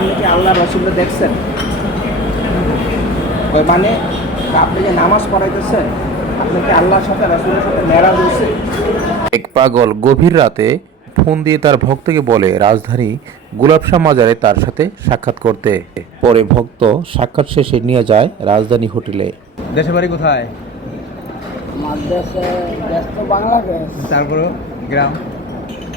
আপনি কি আল্লাহ রসুলকে দেখছেন? ওই মানে আপনি যে নামাজ পড়াইতেছেন, আপনি কি আল্লাহর সাথে রসুলের সাথে মেরাজ হয়েছে? এক পাগল গভীর রাতে ফোন দিয়ে তার ভক্তকে বলে রাজধানী গুলাবশাহ মাজারে তার সাথে সাক্ষাৎ করতে। পরে ভক্ত সাক্ষাৎ শেষে নিয়ে যায় রাজধানী হোটেলে। দেশের বাড়ি কোথায়? আমার দেশে দেশ তো বাংলাদেশ, তারপরে গ্রাম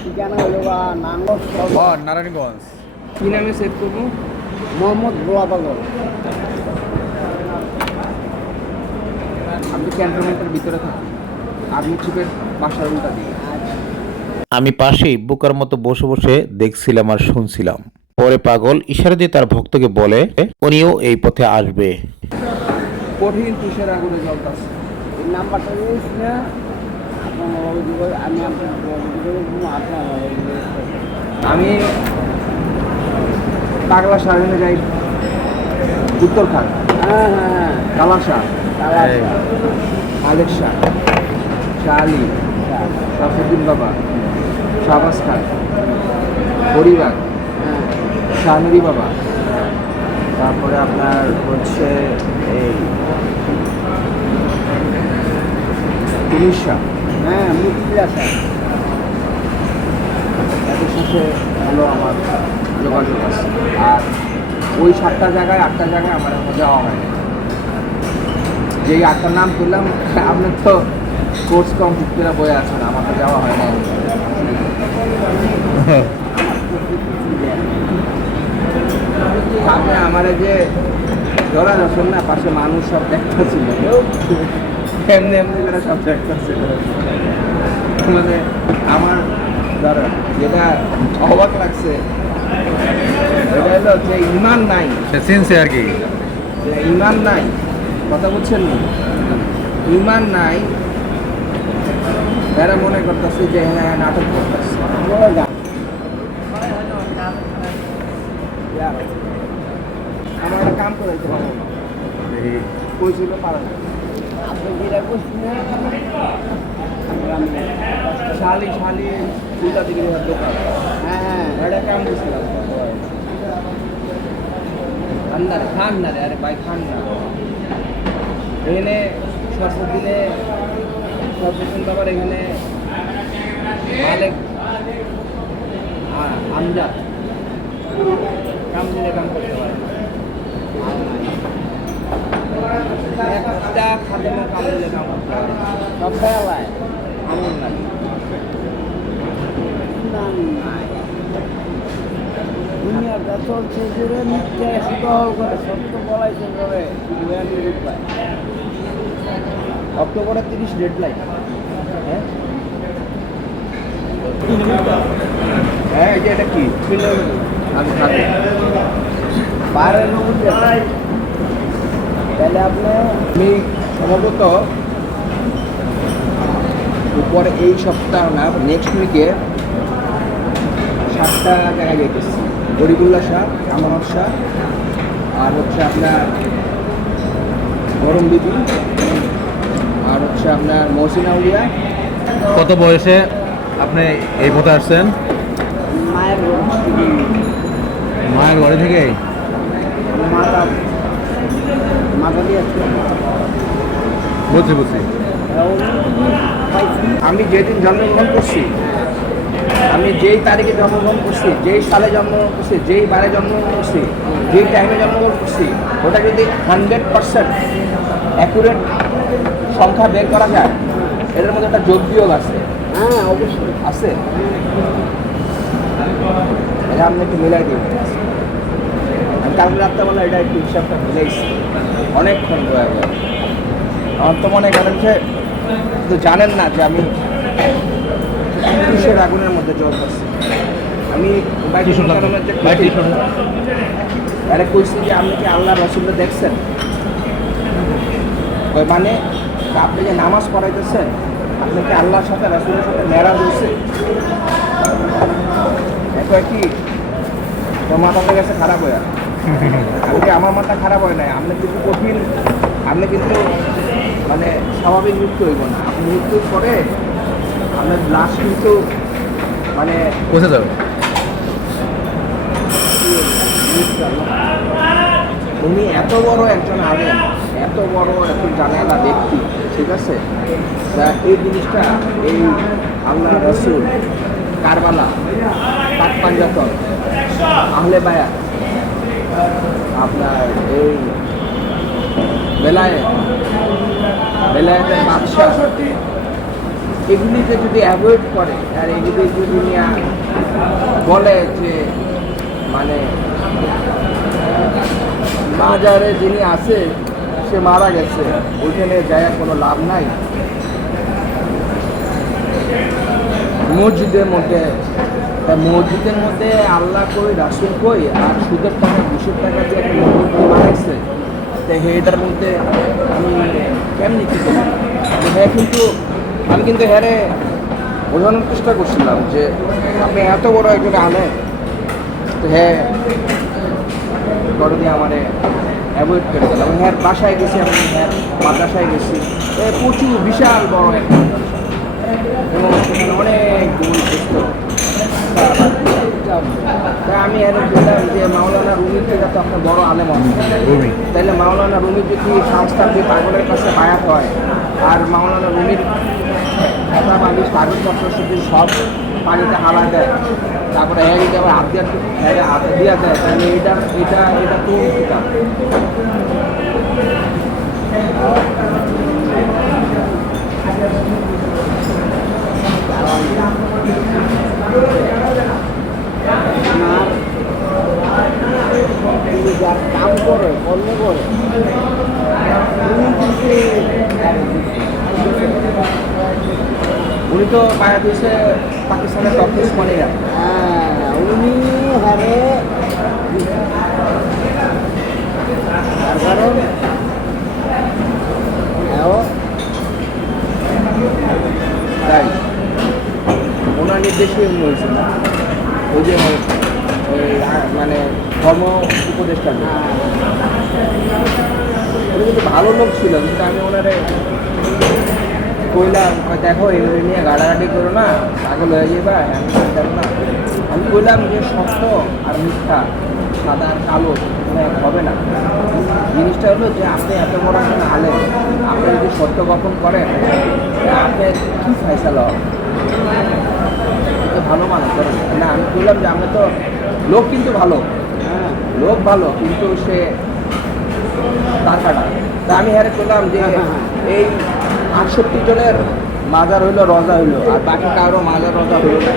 ঠিকানা হলো বা নাঙ্গল নারায়ণগঞ্জ। কি নামে সেভ করবো? মোহাম্মদ গোয়া পাগল। আপনি ক্যান্টনমেন্টের ভিতরে থাকেন, আর্মি চিফের বাসার উল্টা দিয়ে। আমি পাশেই বোকার মতো বসে বসে দেখছিলাম আর শুনছিলাম। পরে পাগল ইশারা দিয়ে তার ভক্তকে বলে উনিও এই পথে আসবে। কঠিন তুষের আগুনে জ্বলতেছে। এই নাম্বারটা দিয়েছি না, আপনার আমি আপনার আমি পাগলা সারাদিনে যাই উত্তরখান, হ্যাঁ হ্যাঁ কালাশা, হ্যাঁ মালিক শাহ, শাহ আলী, শাফুদ্দিন বাবা, শাহবাজ খান, পরিবার, শাহনুরি বাবা, তারপরে আপনার হচ্ছে এই উড়িষ্যা, হ্যাঁ মুক্তি আছে। এদের সাথে হলো আমার যোগাযোগ আছে। আর ওই 7টা জায়গায় 8টা জায়গায় আমার এখন যাওয়া হয় না। যেই 8টার নাম করলাম, আপনার তো কোর্স কমপ্লিট করে বয়ে আছেন, আমার তো যাওয়া হয় না। সামনে আমার যে ধরা যখন না পাশে মানুষ সব দেখতে ছিল, এমনি এমনি করে সব দেখতে ছিল। মানে আমার ধরো যেটা অবাক লাগছে এটা হলো যে ইমান নাই, সে চিনছে আর কি। যে ইমান নাই, কথা বলছেন না, ইমান নাই, এরা মনে করতেছে যে হ্যাঁ নাটক করতেছে। আমার একটা কাম করাইতে পারবো না, কই ছিল পারে না। আপনি যেটা করছেন না, শালি শালি দুটা দিকে দোকান, হ্যাঁ হ্যাঁ এটা কাম দিয়েছিলাম। ঠান্ডা রে, ঠান্ডা রে, আরে ভাই ঠান্ডা। এখানে সরস্বতী দিনে সরস্বতী বাবার এখানে মালিক আমজাদ কাম দিলে কাম করতে পারে না। একটা খাদ্য কাম দিলে কাম করতে পারে না। সব বেলায় এমন লাগে। দুনিয়াটা চলছে জুড়ে মিথ্যা দল করে, সত্য বলাইছে করে উপায়। অক্টোবরের 30 ডেডলাইন। হ্যাঁ হ্যাঁ, এই যে এটা কি আমি খাতে বাইরের মধ্যে তাহলে আপনি আমি সম্ভবত উপরে এই সপ্তাহ না নেক্সট উইকে 7টা জায়গায় যেতেছি। গরিবুল্লাহ শাহ, আমানত শাহ, আর হচ্ছে আপনার গরম বিবি, আর হচ্ছে আপনার মহসিন আউলিয়া। কত বয়সে আপনি এই পথে আসছেন? মায়ের মায়ের বাড়ি থেকে? মাথা মাথা দিয়ে বুঝছি বুঝছি। আমি যেদিন জন্মগ্রহণ করছি, আমি যেই তারিখে জন্মগ্রহণ করছি, যেই সালে জন্মগ্রহণ করছি, যেই বারে জন্মগ্রহণ করছি, যেই টাইমে জন্মগ্রহণ করছি, ওটা যদি 100% অ্যাকুরেট সংখ্যা বের করা যায়, এটার মধ্যে একটা যোগ বিয়োগ আছে। হ্যাঁ অবশ্যই আছে, এটা আপনি একটু মিলাই দিন। আমি কালকে রাত্রেবেলা এটা একটু হিসাবটা মিলাইছি, অনেকক্ষণ বয়ে গেল। আমার তো মনে করেন যে তো জানেন না যে আমি কিসের আগুনের মধ্যে জ্বলতেছি। আমি আরে কইছি যে আপনি কি আল্লাহ রসুলকে দেখছেন? ওই মানে আপনি যে নামাজ পড়াইতেছেন, আপনি কি আল্লাহর সাথে রসুলের সাথে মেরাজ হয়েছে? একবার কি তোর মাথাতে গেছে খারাপ হয়ে, আমি কি আমার মাথা খারাপ হয় নাই? আপনি কিন্তু কঠিন, আপনি কিন্তু মানে স্বাভাবিক মৃত্যু হইব না। আপনি মৃত্যুর পরে আপনার লাশ কিন্তু মানে পৌঁছে যাবে। উনি এত বড় একজন আলেম, এত বড় একজন জানালা ব্যক্তি, ঠিক আছে? তা এই জিনিসটা এই আল্লাহ রসুল, কারবালা, পাক পাঞ্জাতন, আহলে বায়াত, আপনার এই বেলায়েতের বাদশাহ, এগুলিকে যদি অ্যাভয়েড করে আর এগুলি যদি নিয়ে বলে যে মানে বাজারে যিনি আছে সে মারা গেছে, ওইখানে যাওয়ার কোনো লাভ নাই। মসজিদের মধ্যে আল্লাহ কই, রাসূল কই, আর সুদের টাকা ঘুষের টাকা দিয়ে একটা মসজিদ বানাইছে, তো এটার মধ্যে আমি কেমনি কী করি? হ্যাঁ, কিন্তু আমি কিন্তু হ্যারে বোঝানোর চেষ্টা করছিলাম যে আপনি এত বড় একজন আলেন, তো হ্যাঁ গরমে আমারে অ্যাভয়েড করে গেলাম। হ্যাঁ, বাসায় গেছি, আমি হ্যাঁ মাদ্রাসায় গেছি, প্রচুর বিশাল বড় একটা এবং সেখানে অনেক বই পুস্তক। তাই আমি এর বললাম যে মাওলানা রুমির থেকে তো আপনার বড় আলেম আছে, তাহলে মাওলানা রুমির যদি সংস্থাপি পাগলের কাছে বায়াত হয় আর মাওলানা রুমির খাতাবাদি কাগজপত্র যদি সব পানিতে হালা দেয়, তারপরে হ্যাঁ এটা আবার হাত দেওয়া যায়, তাহলে এটা তো কিতাব। তিনি যার কাম করে কর্ম করে উনি তো বায়াত হয়েছে পাকিস্তানের টপিস মনিরা। উনি হারে কারণ তাই ওনার নির্দেশে উনি হয়েছে না, ওই যে মানে ধর্ম উপদেষ্টা। উনি কিন্তু ভালো লোক ছিল, কিন্তু আমি ওনারে কইলাম দেখো এগুলো নিয়ে গাড়াগাড়ি করো না, পাগল হয়ে যাবে, আমি দেখো না। আমি কইলাম যে সত্য আর মিথ্যা, সাদা আর কালো হবে না। জিনিসটা হলো যে আপনি এত বড় একজন আলেম, আপনি যদি সত্য গোপন করেন, আপনার কী ফয়সালা হবে? ভালো মানুষ করেন না। আমি বললাম যে আমরা তো লোক কিন্তু ভালো, লোক ভালো, কিন্তু সে টাকাটা। তা আমি হ্যারে করলাম যে এই 68 জনের মাজার হইলো, রজা হইলো, আর বাকি কারো মাজার রজা হইলো না।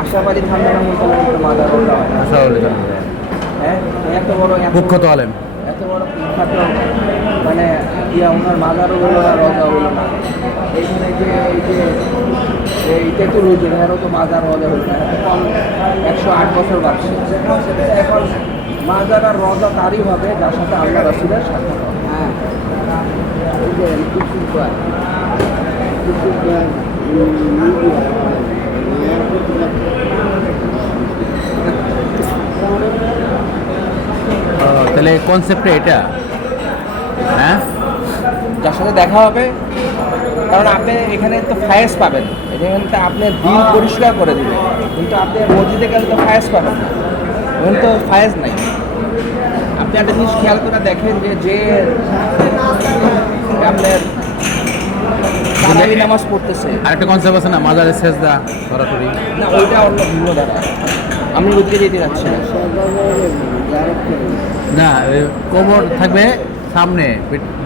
আশাবাদী ঠান্ডার মতো মাজার রজা হয় না। হ্যাঁ, এত বড় মুখ্যত আলেম, এত বড় বিখ্যাত মানে ওনার মাজারও হলো না, রজা হলো না। এইখানে যে এই তেঁতুল হয়েছে, এরও তো মাজার রজা হলো না, কম 108 বছর বাড়ছে। এখন মাজার আর রজা তারই হবে যার সাথে আল্লাহ রাসূলের সাক্ষাৎ হবে। হ্যাঁ এই যে তাহলে কনসেপ্টটা এটা, হ্যাঁ যার সাথে দেখা হবে, কারণ আপনি এখানে তো ফায়েজ পাবেন, এখানে তো আপনার দিল পরিষ্কার করে দেবে, কিন্তু আপনি মসজিদে গেলে তো ফায়েজ পাবেন না, ওখানে তো ফায়েজ নাই। আপনি একটা জিনিস খেয়াল করে দেখেন যে আপনার তারাবি নামাজ পড়তেছে, আরেকটা কনসেপ্ট আছে না, মাজারের সেজদা সরাসরি, না ওইটা অন্য ভিন্ন দ্বারা, আমি ওইদিকে যেতে যাচ্ছি না। না কোমর থাকবে সামনে,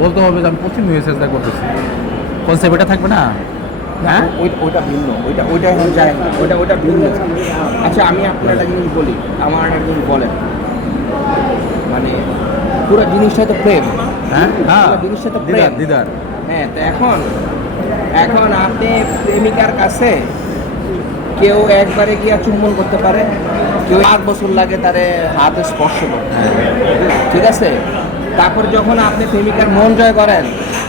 বলতে হবে যে আমি পশ্চিম হয়ে চেষ্টা করতেছি, কনসেপ্ট এটা থাকবে না। হ্যাঁ ওইটা ভিন্ন, ওইটা এখন যায় না, ওইটা ভিন্ন। আচ্ছা আমি আপনার একটা জিনিস বলি, আমার একটা জিনিস বলেন, মানে পুরো জিনিসটা তো প্রেম, হ্যাঁ হ্যাঁ, পুরো জিনিসটা তো প্রেম। দিদার হ্যাঁ, তো এখন আপনি প্রেমিকার কাছে কেউ একবারে গিয়া চুম্বন করতে পারে, কেউ 8 বছর লাগে তারে হাতে স্পর্শ করতে, ঠিক আছে? তারপর যখন আপনি প্রেমিকার মন জয় করেন,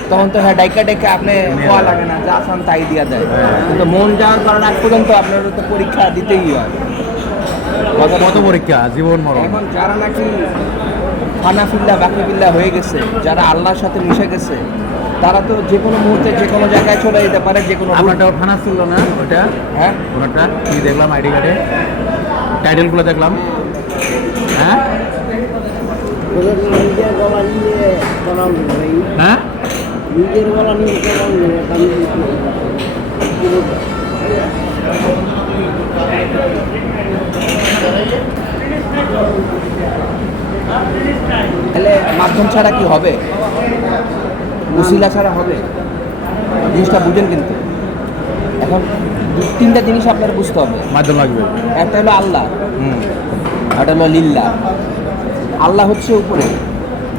তখন তো হ্যাঁ ডাইকা আপনি হওয়া লাগে না, যা চান তাই দিয়া দেয়, কিন্তু মন যাওয়ার কারণ আগ পর্যন্ত আপনার তো পরীক্ষা দিতেই হয়। কত পরীক্ষা, জীবন মরণ। এখন যারা নাকি ফানাফিল্লা বাকিবিল্লা হয়ে গেছে, যারা আল্লাহর সাথে মিশে গেছে, তারা তো যে কোনো মুহূর্তে যে কোনো জায়গায় চলে যেতে পারে, যে কোনো। আপনারটা ফানা ছিল না ওটা? হ্যাঁ, ওনারটা কি দেখলাম আইডি কার্ডে, টাইটেলগুলো দেখলাম। হ্যাঁ নিজের বলা নিজে কেমন আমি তাহলে মাধ্যম ছাড়া কি হবে? উসিলা ছাড়া হবে? জিনিসটা বুঝেন কিন্তু। এখন তিনটা জিনিস আপনার বুঝতে হবে। মাধ্যম লাগবে। একটা হলো আল্লাহ, হুম। একটা হলো লিল্লাহ। আল্লাহ হচ্ছে উপরে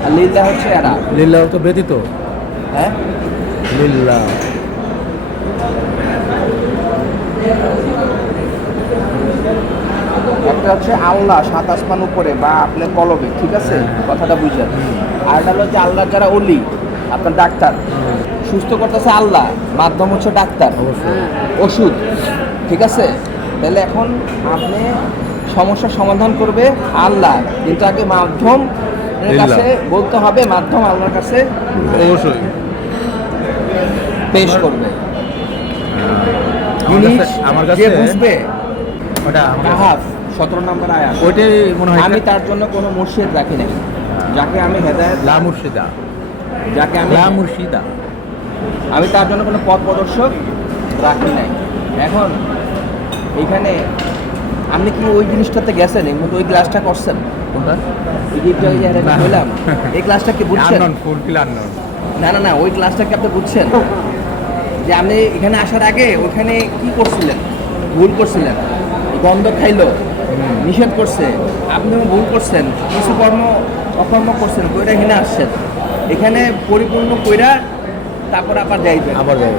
আর লিল্লাহ হচ্ছে এরা। লিল্লাহ তো ব্যতীত। হ্যাঁ, লিল্লাহ। একটা হচ্ছে আল্লাহ সাত আসমান উপরে বা আপনার কলবে, ঠিক আছে, কথাটা বুঝলেন। আর একটা হলো যে আল্লাহ যারা অলি, আপনার ডাক্তার, সুস্থ করতেছে আল্লাহ, মাধ্যম হচ্ছে ডাক্তার, অবশ্যই। ওষুধ, ঠিক আছে। তাহলে এখন আপনি সমস্যার সমাধান করবে আল্লাহ, কিন্তু আগে মাধ্যম কাছে বলতে হবে, মাধ্যম আল্লাহর কাছে অবশ্যই। পেশ করবে। আমার যে কাছে বুঝবে, ওটা আমার কাছে- কাহাফ 17 নম্বর আয়াত, ওইটাই মনে হয় আমি তার জন্য কোনো মুর্শিদ রাখি নাই, যাকে আমি হেদায়েত, লা মুর্শিদা। যাকে আমি লা মুর্শিদা। আমি তার জন্য কোনো পথ প্রদর্শক রাখি নাই। এখন এইখানে আপনি কি ওই জিনিসটাতে গেছেন, এই মতো ওই ক্লাসটা করছেন? কোনটা? না। বললাম এই ক্লাসটা কি বুঝছেন? Unknown, fulfil unknown. না না না, ওই ক্লাসটা কি আপনি বুঝছেন? যে আপনি এখানে আসার আগে ওইখানে কি করছিলেন? ভুল করছিলেন, গন্ধ খাইলো, নিষেধ করছে, আপনিও ভুল করছেন, কিছু অকর্ম করছেন, কইরা এখানে আসছেন, এখানে পরিপূর্ণ কইরা তারপর আবার যাইবেন। আবার যাবে।